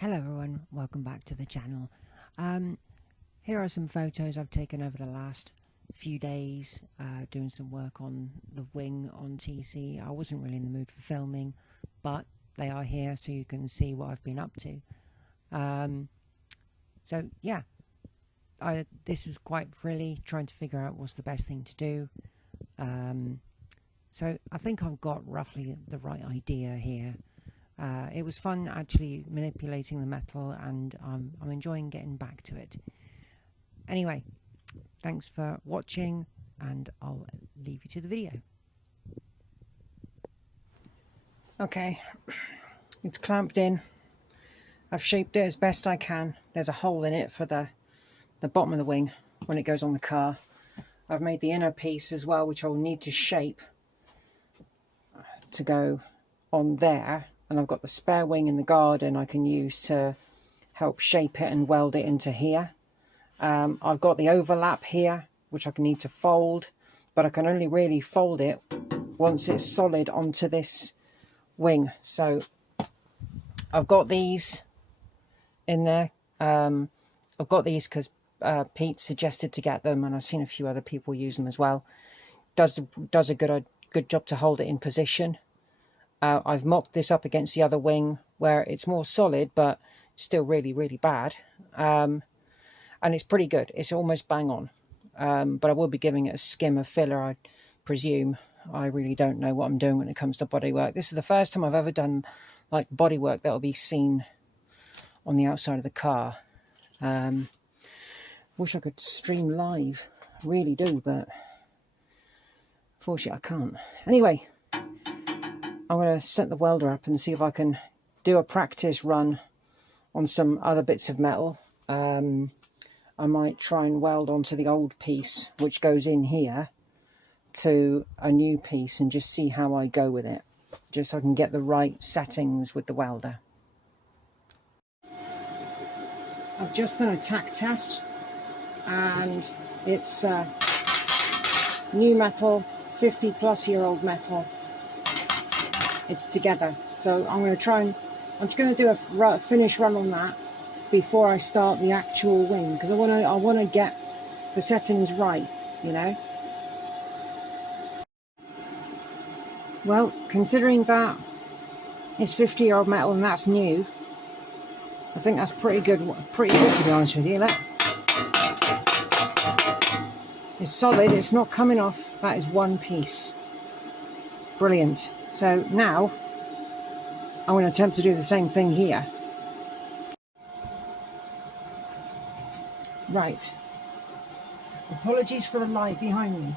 Hello everyone, welcome back to the channel. Here are some photos I've taken over the last few days doing some work on the wing on TC. I wasn't really in the mood for filming, but they are here so you can see what I've been up to. So yeah, this was quite frilly, trying to figure out what's the best thing to do. So I think I've got roughly the right idea here. It was fun actually manipulating the metal, and I'm enjoying getting back to it. Anyway, thanks for watching, and I'll leave you to the video. Okay, it's clamped in. I've shaped it as best I can. There's a hole in it for the bottom of the wing when it goes on the car. I've made the inner piece as well, which I'll need to shape to go on there. And I've got the spare wing in the garden I can use to help shape it and weld it into here. I've got the overlap here, which I can need to fold, but I can only really fold it once it's solid onto this wing. So I've got these in there. I've got these because Pete suggested to get them, and I've seen a few other people use them as well. Does a good job to hold it in position. I've mocked this up against the other wing where it's more solid, but still really bad. And it's pretty good. It's almost bang on. But I will be giving it a skim of filler, I presume. I really don't know what I'm doing when it comes to bodywork. This is the first time I've ever done like bodywork that will be seen on the outside of the car. Wish I could stream live. I really do, but unfortunately I can't. Anyway, I'm going to set the welder up and see if I can do a practice run on some other bits of metal. I might try and weld onto the old piece, which goes in here, to a new piece and just see how I go with it, just so I can get the right settings with the welder. I've just done a tack test, and it's new metal, 50-plus-year-old metal. It's together, so I'm going to try and I'm just going to do a finish run on that before I start the actual wing, because I want to get the settings right, you know. Well, considering that it's 50-year-old metal and that's new, I think that's pretty good to be honest with you. Look, it's solid, it's not coming off. That is one piece. Brilliant. So now I'm going to attempt to do the same thing here. Right. Apologies for the light behind me.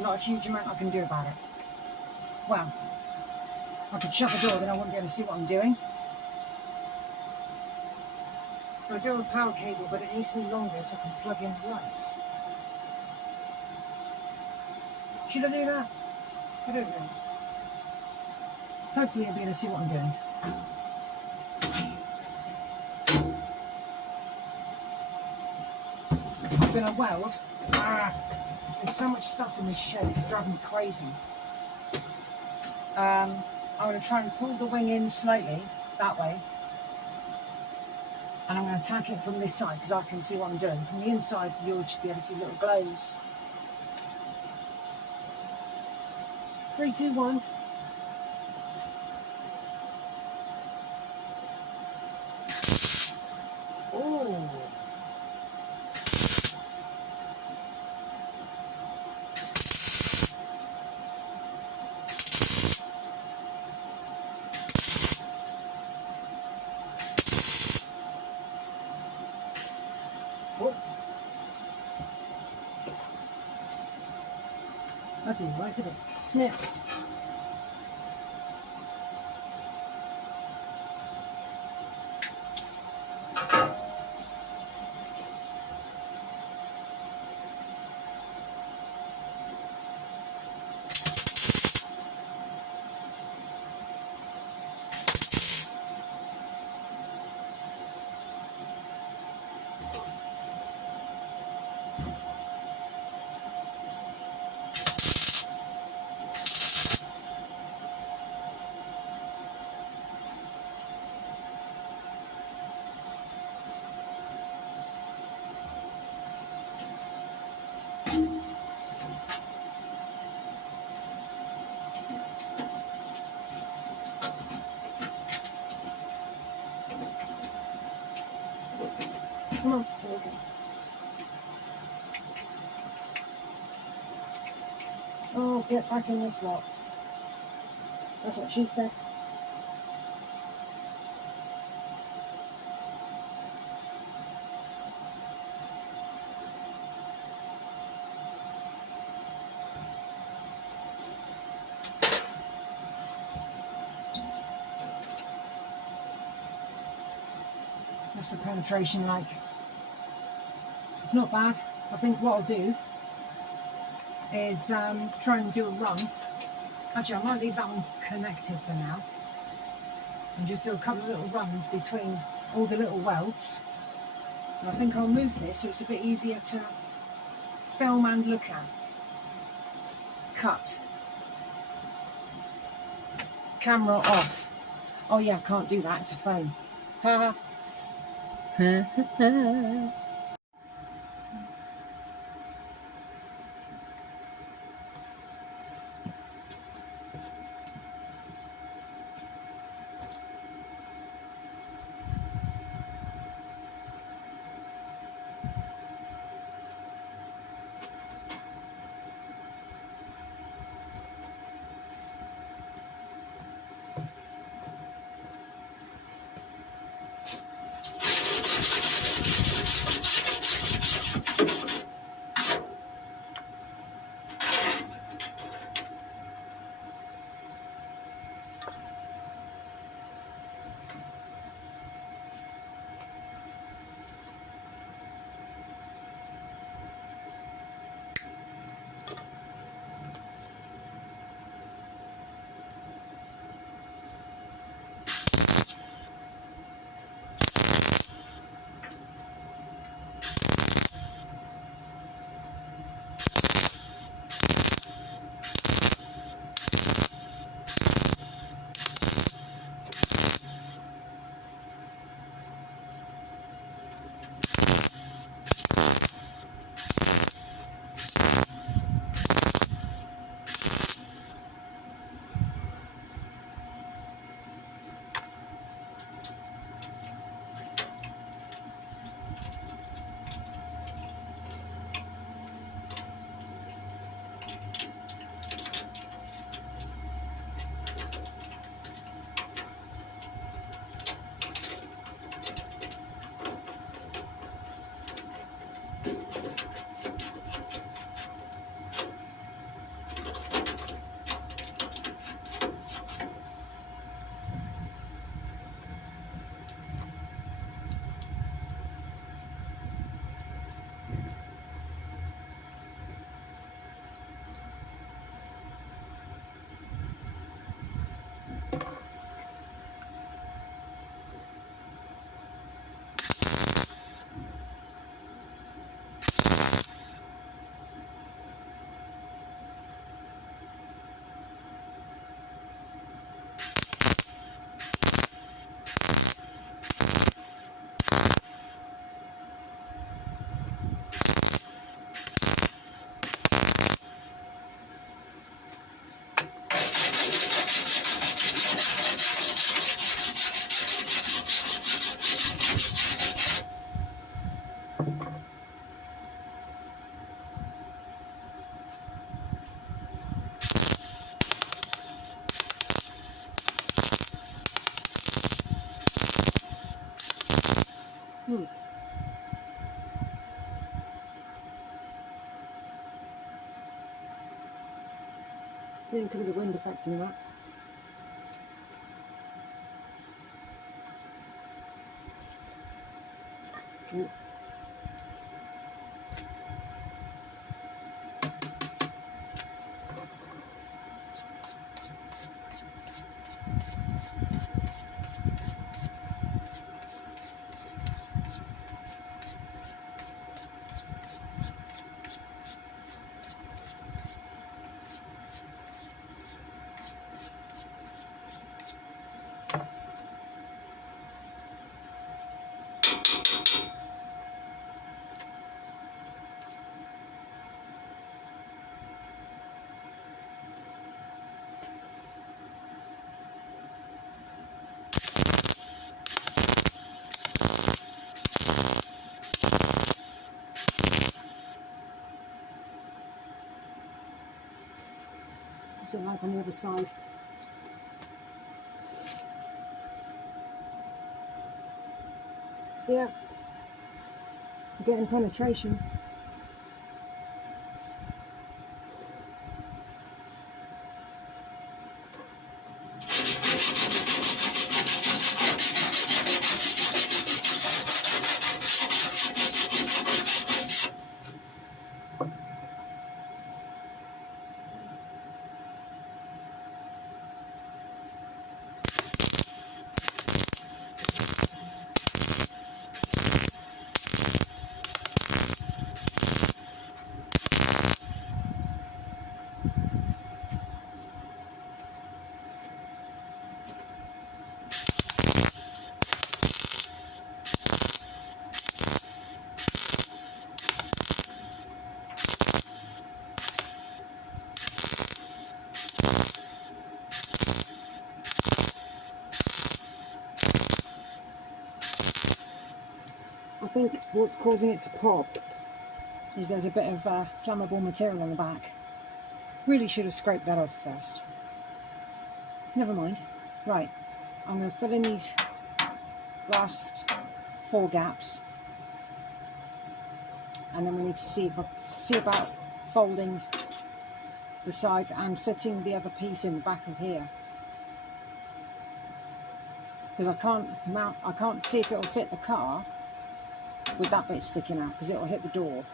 Not a huge amount I can do about it. Well, I could shut the door, then I wouldn't be able to see what I'm doing. I do have a power cable, but it needs to be longer so I can plug in lights. Should I do that? I don't know. Hopefully I'll be able to see what I'm doing. I'm going to weld. There's so much stuff in this shed, it's driving me crazy. I'm going to try and pull the wing in slightly, that way. And I'm going to tack it from this side because I can see what I'm doing. From the inside, you'll just be able to see little glows. 3, 2, 1. Oh. Oh. That didn't work, did it? Snips. Come on. Here we go. Oh, get back in this lot. That's what she said. That's the penetration like. It's not bad. I think what I'll do is try and do a run. Actually, I might leave that one connected for now and just do a couple of little runs between all the little welds. And I think I'll move this so it's a bit easier to film and look at. Cut. Camera off. Oh yeah, I can't do that, it's a phone. Ha ha. I think it could be the wind affecting that. Ooh. like on the other side. Yeah, I'm getting penetration. I think what's causing it to pop is there's a bit of flammable material on the back. Really should have scraped that off first. Never mind. Right, I'm going to fill in these last 4 gaps, and then we need to see about folding the sides and fitting the other piece in the back of here, because I can't see if it'll fit the car with that bit sticking out, because it'll hit the door.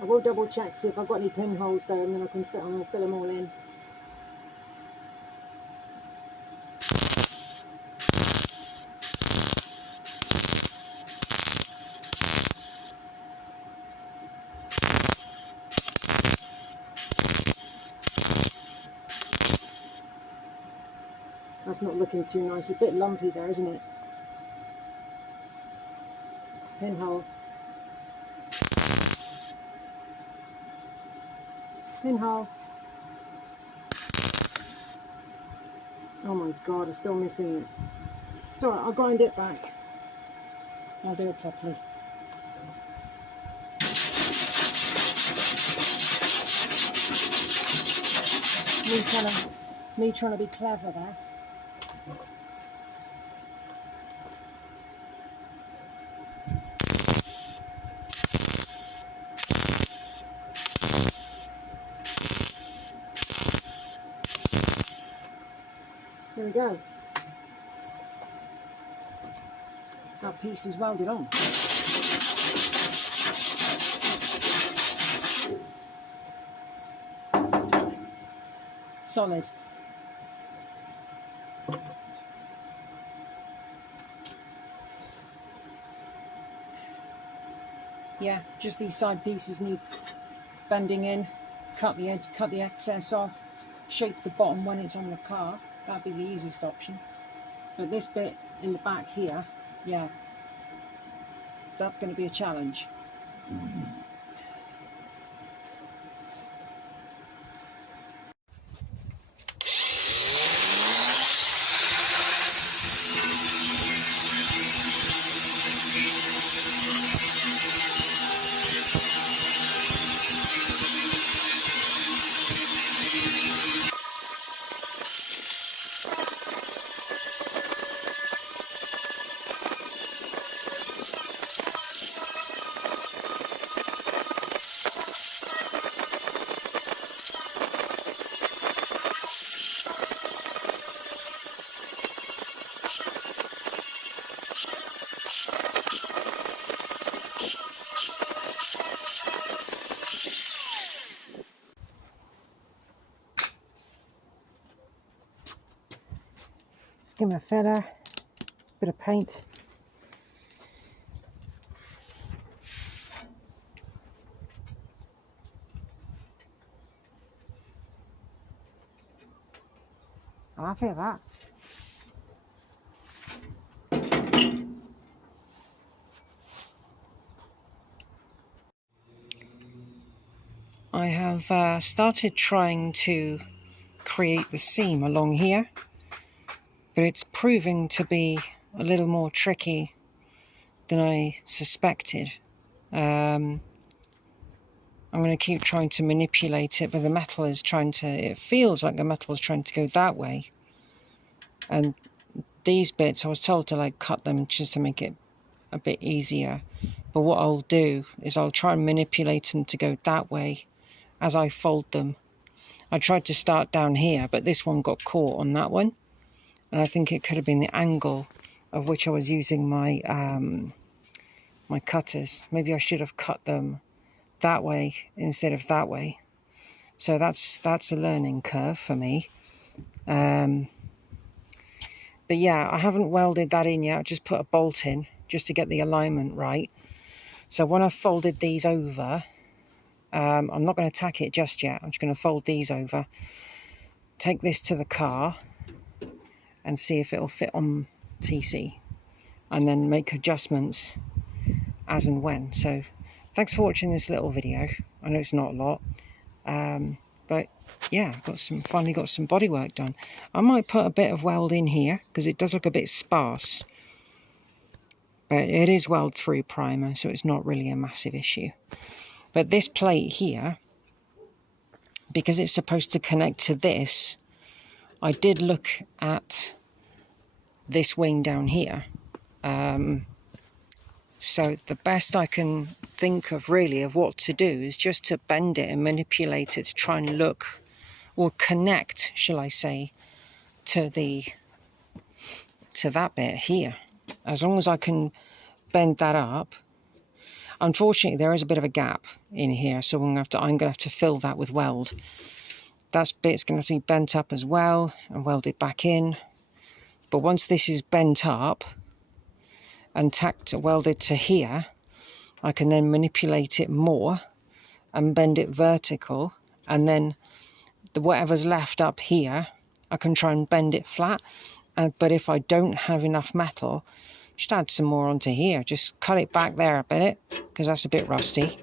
I will double check, see if I've got any pinholes there, and then I'm going to fill them all in. That's not looking too nice. It's a bit lumpy there, isn't it? Pinhole. Pinhole. Oh my god, I'm still missing it. It's alright, I'll grind it back. I'll do it properly. Me trying to be clever there. There we go. That piece is welded on. Solid. Yeah, just these side pieces need bending in, cut the edge, cut the excess off, shape the bottom when it's on the car. That'd be the easiest option. But this bit in the back here, yeah, that's going to be a challenge. Give him a filler, bit of paint. I'm happy with that. I have started trying to create the seam along here, but it's proving to be a little more tricky than I suspected. I'm going to keep trying to manipulate it, but the metal is trying to, it feels like the metal is trying to go that way. And these bits, I was told to like cut them just to make it a bit easier. But what I'll do is I'll try and manipulate them to go that way as I fold them. I tried to start down here, but this one got caught on that one. And I think it could have been the angle of which I was using my my cutters. Maybe I should have cut them that way instead of that way. So that's a learning curve for me. But yeah, I haven't welded that in yet. I just put a bolt in just to get the alignment right. So when I've folded these over, I'm not going to tack it just yet. I'm just going to fold these over, take this to the car and see if it'll fit on TC, and then make adjustments as and when. So thanks for watching this little video. I know it's not a lot, but yeah, finally got some bodywork done. I might put a bit of weld in here because it does look a bit sparse, but it is weld through primer, so it's not really a massive issue. But this plate here, because it's supposed to connect to this, I did look at this wing down here. So the best I can think of really of what to do is just to bend it and manipulate it to try and look, or connect, shall I say, to that bit here. As long as I can bend that up. Unfortunately, there is a bit of a gap in here, so I'm going to have to fill that with weld. That bit's going to have to be bent up as well and welded back in. But once this is bent up and welded to here, I can then manipulate it more and bend it vertical, and then whatever's left up here, I can try and bend it flat. But if I don't have enough metal, just add some more onto here. Just cut it back there a bit, because that's a bit rusty.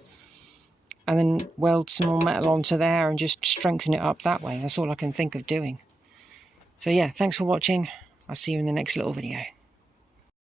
And then weld some more metal onto there and just strengthen it up that way. That's all I can think of doing. So yeah, thanks for watching. I'll see you in the next little video.